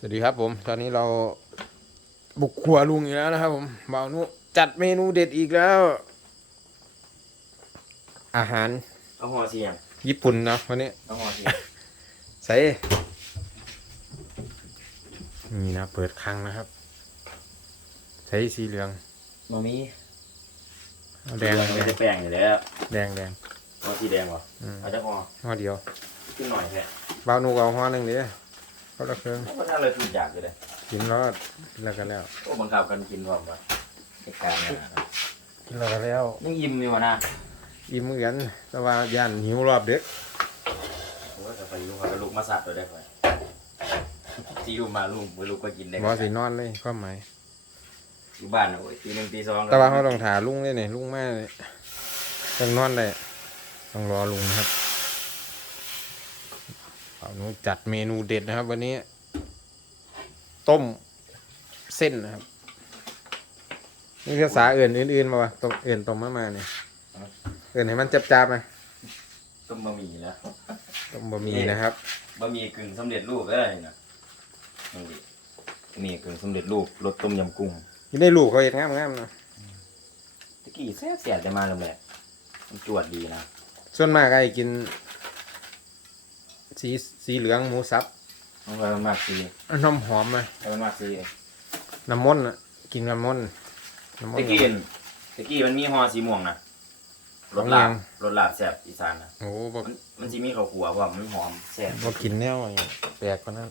สวัสดีครับผม ตอนนี้เราบุกครัวลุงอีกแล้วนะครับผมบ่าวนุจัดเมนูเด็ดอีกแล้ว อาหารเอาหัวเสียงญี่ปุ่นเนาะวันนี้เอาหัวเสียงใส่นี่นะ เปิดครั้งนะครับใช้สีเหลืองมามีเอาแดงมัแดนงจะแปลงอยู่แล้วแดงแดงหัวสีแดงวะอืมเอาจะหัวห่อเดียวขึ้นหน่อยแค่บ่าวนุก็เอาห่อหนึ่งเดียว เขาละเครื่องก็น่าเลยคืออยากอยู่เลยกินแล้วแล้วก็แล้วโอ้บังคับกันกินพร้อมวะเหตุการณ์เนี่ยนะกินแล้วก็แล้วยังยิ้มอยู่วะนะอิ่มเหมือนกันแต่ว่าย่านหิวรอบดึกโอ้ยจะไปลูกเขาลูกมาสัตว์ตัวได้ไหมที่อยู่มาลูกมือลูกก็กินได้บอสีนอนเลยความหมายอยู่บ้านนะโอ้ยตีหนึ่งตีสองแต่ว่าเขาต้องถาลุงเลยเนี่ยลุงมาเลยต้องนอนเลยต้องรอลุงนะครับเอา หนูจัดเมนูเด็ดนะครับ วันนี้ ต้มเส้นนะครับนี่ภาษาอื่นอื่นๆมาวะต้มอื่นต้มมามาเนี่ยอื่นให้มันจับจับๆนะต้มบะหมี่แล้วต้มบะหมี่นะครับบะหมี่กึ่งสำเร็จรูปเลยนะนี่บะหมี่กึ่งสำเร็จรูปรสต้มยำกุ้งกินได้ลูกเขาเองงามงามๆนะตะกี้แซ่บแซ่บจะมาแล้วแหละมันจวดดีนะส่วนมากไอ้กิน สีสีเหลืองหมูสับมันก็มากซีน้ำหอมนะให้มันมากซีน้ำมนต์น่ะกินน้ำมนต์น้ำมนตะต์กี้เห็นตะกี้มันมีฮอสีม่วงนะรสลาบรสลาบแซ่บอีสานนะโอ้บ่มันมันสิมีข้าวขัวเพราะว่ามันหอมแซ่บบ่กินแนวอะไรแปลกกว่านั้น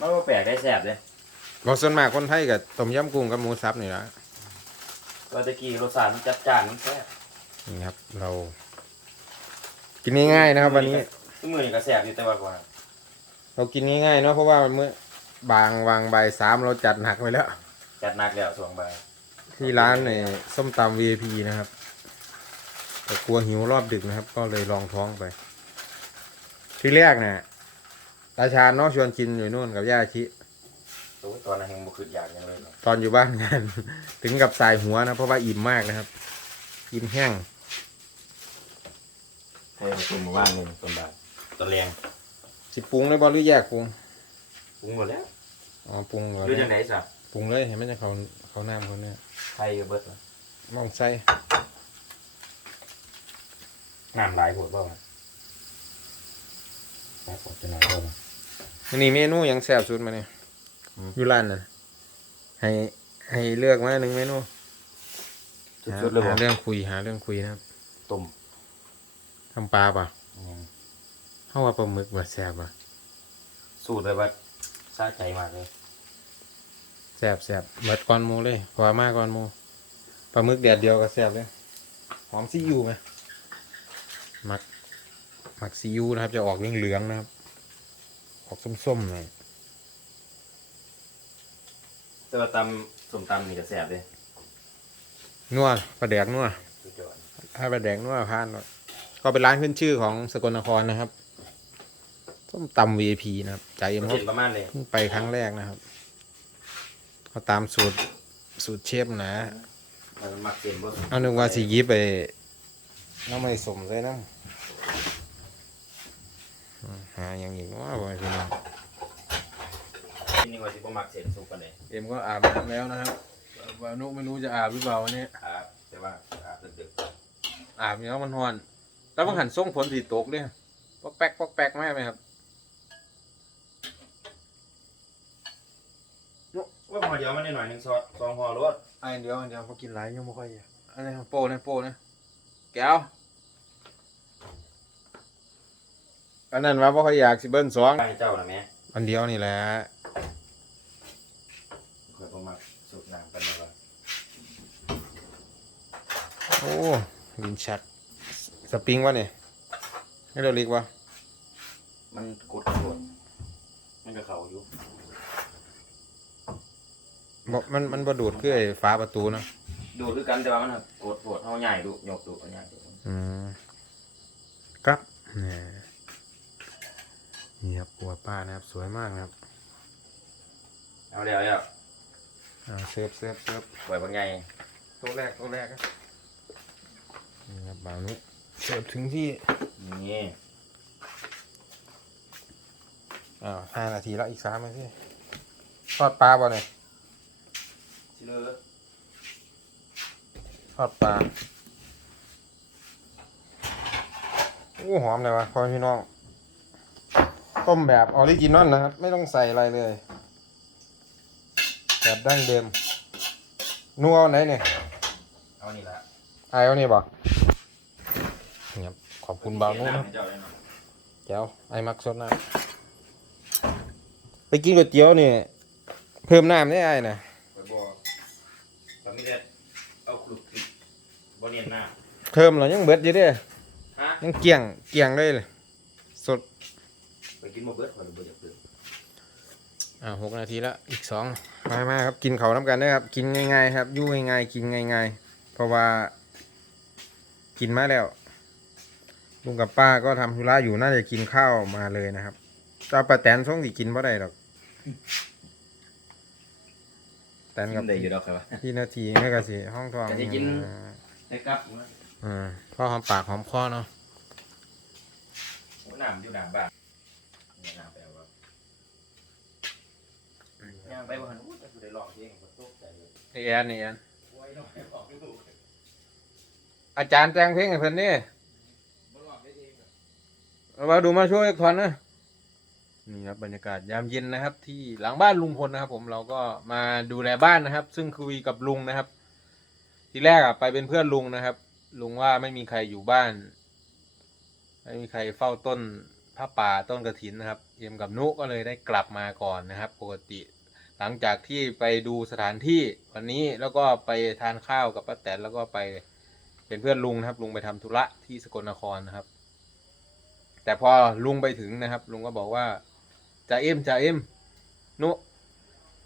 มันก็แปลกได้แซ่บเลยบ่ส่วนมากคนไทยกับต้มยำกุ้งกับหมูสับนี่ละก็ตะกี้รสชาติมันจัดจ้านมันแซ่บนี่ครับ เรา กินง่ายๆนะครับ วันนี้ ทุกมื้อนี่ก็แซ่บอยู่แต่ว่าก่อนเรากินง่ายๆเนาะเพราะว่าเมื่อบางวางใบายสามเราจัดหนักไว้แล้ว จัดหนักแล้วช่วงบ่ายที่ร้านในส้มตำ VIP นะครับ แต่กลัวหิวรอบดึกนะครับ ก็เลยลองท้องไป ที่แรกเนี่ยตาชาญเนาะชวนกินอยู่นู่นกับย่าชิ โอ้ยตอนนั้นยังบ่คิดอยากหยังเลยเนาะตอนอยู่บ้านงาน ถึงกับสายหัวนะ เพราะว่าอิ่มมากนะครับ อิ่มแห้ง ให้มากินหมู่บ้านนี่ตอนบ่าย ตอนแรงสิปรุงเลยบอหรือแยกปรุงปรุงหมดแล้วอ๋อปรุงเหรอหรือจังได๋ซะปรุงเลยเห็นไหมจะเขาเขาน้ำเขาเนี่ยไทยก็เบิดแล้วมองใส่น้ำหลายโพดบ่วะหลายโพดจะหน่อยบ่วะมันนี่เมนูหยังแซ่บสุดมาเนี่ยอืม อยู่ร้านน่ะให้ให้เลือกมาหนึ่งเมนูหาสุดๆเลยบ่หาเรื่องคุยหาเรื่องคุยนะครับต้มทำปลาป่ะอืม เขาว่าปลาหมึกว่าแซ่บป่ะสูตรเลยว่าสะใจมากเลยแซ่บแซ่บเบิดก้อนหมูเลยพอมากก้อนหมูปลาหมึกแดดเดียวก็แซ่บเลยหอมซีอิ๊วไหมมักมักซีอิ๊วนะครับ จะออกเหลืองๆนะครับ ออกส้มๆหน่อยแต่ว่าตำส้มตำนี่ก็แซ่บเลยนัวปลาแดกนัวสุดยอดถ้าปลาแดกนัวพานหน่อยก็เป็นร้านขึ้นชื่อของสกลนครนะครับ ส้มตำ VIP นะครับใจเอ็มมันเขาเห็นประมาณนี้เพิ่งไปครั้งแรกนะครับเขาตามสูตรสูตรเชฟนะมันมักเส้นบ่เอาหนึ่งว่าสียิบไปน้ำไม่สมเลยนะอืมหาอย่างอีกว่าบ่พี่น้องที่นี่ว่าสิบ่มักเส้นสุกปานใดเอ็มก็อาบน้ำแล้วนะครับวานุไม่รู้จะอาบหรือเปล่าวันนี้ครับแต่ว่าอาบดึกอาบอยู่แล้วมันหอนแล้วบางหันส่งฝนสีตกเนี่ยปอกแป๊กปอกแป๊กไหมไหมครับ ๆว่าพอเดียวมันได้หน่อยหนึงซอสสองห่อรสไอ้เดียวอันเดียวพอกินหลายยังไม่ค่อยอยากอันนี้โป้นะโป้นะแก้วอันนั้นว่าไม่ค่อยอยากสิเบิ้ลสองให้เจ้าน่ะแม่อันเดียวนี่แหละค่อยบ่มักสุกน้ำปานใดว่าโอ้ลินชัดสปริงวะเนี่ยให้เราเรียกว่ามันกดกดมันก็เข้าอยู่ บ่มันมันบ่ดูดคือไอ้ฟ้าประตูเนอะดูดคือกันแต่ว่ามันกดปวดเฮาใหญ่ดูยกดูเอาใหญ่ดูอืมครับเนี่ยนี่ครับปัวป้านะครับ สวยมากนะครับเอาแล้วแล้วอ่าเสิร์ฟเสิร์ฟเสิร์ฟปล่อยบางใหญ่โต๊ะแรกโต๊ะแรกครับนี่ครับบ่าวนุเสิร์ฟถึงที่นี่อ้าวห้านาทีแล้วอีกสามนาทีทอดปลาบ่เนี่ย ชิเลอทอดปลาโอ้หอมเลยวะพ่อพี่น้อง ต้มแบบออริจินอลนะครับ ไม่ต้องใส่อะไรเลย แบบดั้งเดิมนัวเอาไหนเนี่ยเอานี่ละไอายเอานี่บ่ครับขอบคุณบาวนุ่นครับให้เจ้าได้หน่อยเจ้าไอมักสดน้ำไปกินก๋วยเตี๋ยวนี่ เพิ่มน้ำได้ไอ้น่ะไปบ่ทำไม่ได้เอาคลุกคลิกบ่เนียนหน้าเพิ่มแล้วยังเบิดอยู่เด้ฮะยังเกลี่ยงเกลี่ยงเลยเลยสดไปกินมาเบิดข่อยเลยบ่อยากเบิดอ่าหกนาทีละอีกสองมามาครับกินเขาวน้ำกันนะครับ กินง่ายๆครับอยู่ง่ายๆกินง่ายๆ เพราะว่า กินมาแล้วลุงกับป้าก็ทำธุระอยู่น่าจะกินข้าวมาเลยนะครับเจ้าป้าแตนส่งสิกินบ่ได้หรอกแตนกิกับนได้อยู่ดอกครับว่าพี่นาทีแม่กะสิห้องทองแต่ที่กินได้ครับโอ่าพ่อหอมปากหอมคอเนาะอ้น้ำอยู่น้ำบ้านเนี่ยน้ำไปเอาว่าย่างไปบ่หันอู้จะสิได้ร้องเพลงบ่ตกใจเลยไอแอนไอแอนโอ้ยน้องให้บอกไม่ถูกอาจารย์แต่งเพลงให้เพิ่นนี่บ่ร้องได้เองอะเอามาดูมาช่วยอีกทอนนะ นี่ครับบรรยากาศยามเย็นนะครับ ที่หลังบ้านลุงพลนะครับ ผมเราก็มาดูแลบ้านนะครับ ซึ่งคุยกับลุงนะครับ ทีแรกอะไปเป็นเพื่อนลุงนะครับ ลุงว่าไม่มีใครอยู่บ้าน ไม่มีใครเฝ้าต้นผ้าป่าต้นกระถินนะครับ เอ็มกับนุก็เลยได้กลับมาก่อนนะครับ ปกติ หลังจากที่ไปดูสถานที่วันนี้แล้วก็ไปทานข้าวกับป้าแตนแล้วก็ไปเป็นเพื่อนลุงนะครับ ลุงไปทำธุระที่สกลนครนะครับ แต่พอลุงไปถึงนะครับ ลุงก็บอกว่า จ่าเอ็มจ่าเอ็มนุ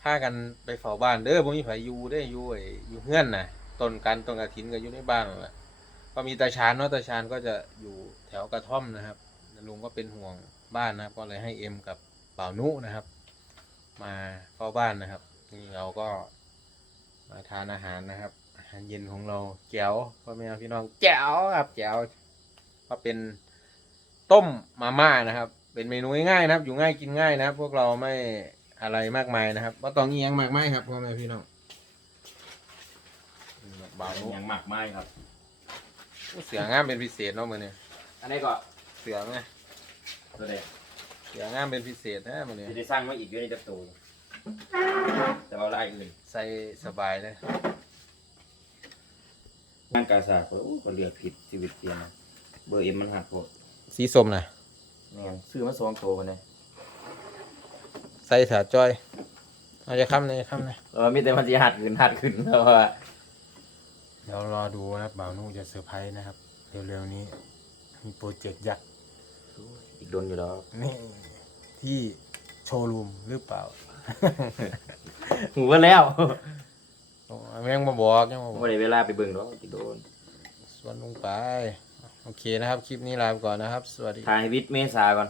พากันไปเฝ้าบ้านเด้อบ่มีไผอยู่ได้ออยู่ไอ้อยู่เฮือนน่ะต้นกันต้นกระถินก็อยู่ในบ้านนั่นแหละก็มีตาชานเนาะตาชานก็จะอยู่แถวกระท่อมนะครับลุงก็เป็นห่วงบ้านนะครับก็เลยให้เอ็มกับเป่านุนะครับ มาเฝ้าบ้านนะครับนี่เราก็มาทานอาหารนะครับอาหารเย็นของเราแจ๋วพ่อแม่พี่น้องแจ๋วครับแจ๋วก็เป็นต้มมาม่านะครับ เป็นเมนูง่ายๆนะครับ อยู่ง่ายกินง่ายนะครับ พวกเราไม่อะไรมากมายนะครับว่าต้องเอียงมากมายครับพ่อแม่พี่น้องนี่ครับบ่าวนุยังหมักไม้ครับ เสืองามเป็นพิเศษเนาะมือเนี่ยอันนี้ก็เสือไงตัวเด็กเสืองามเป็นพิเศษนะมือเนี่ยจะได้สร้างมาอีกอยู่ในจักรตูแต่ว่าลายอื่นใส่สบายเลยงานกาสาเขาโอ้ก็เลือกผิดชีวิตเปลี่ยนนะเบอร์เอ็มมันหักโคตรสีส้มนะ แม่งซื้อมาสองตัวคนเลยใส่ถาจ้อยเอาจะค้ำเลยค้ำเลยเออมีแต่มันจะหัดขึ้นหัดขึ้นเพราะว่าเดี๋ยวรอดูนะครับบ่าวนุ่จะเซอร์ไพรส์นะครับ เร็วๆนี้ มีโปรเจกต์ยักษ์อีกโดนอยู่แล้วนี่ที่โชว์รูมหรือเปล่า หูว่าแล้วโอ้ยยังมาบอกยังมาบอกไม่ได้เวลาไปเบิ่งหรอกอีกโดนส่วนลงไป โอเคนะครับ คลิปนี้ลาไปก่อนนะครับ สวัสดี ถ่ายวิทย์เมษาก่อน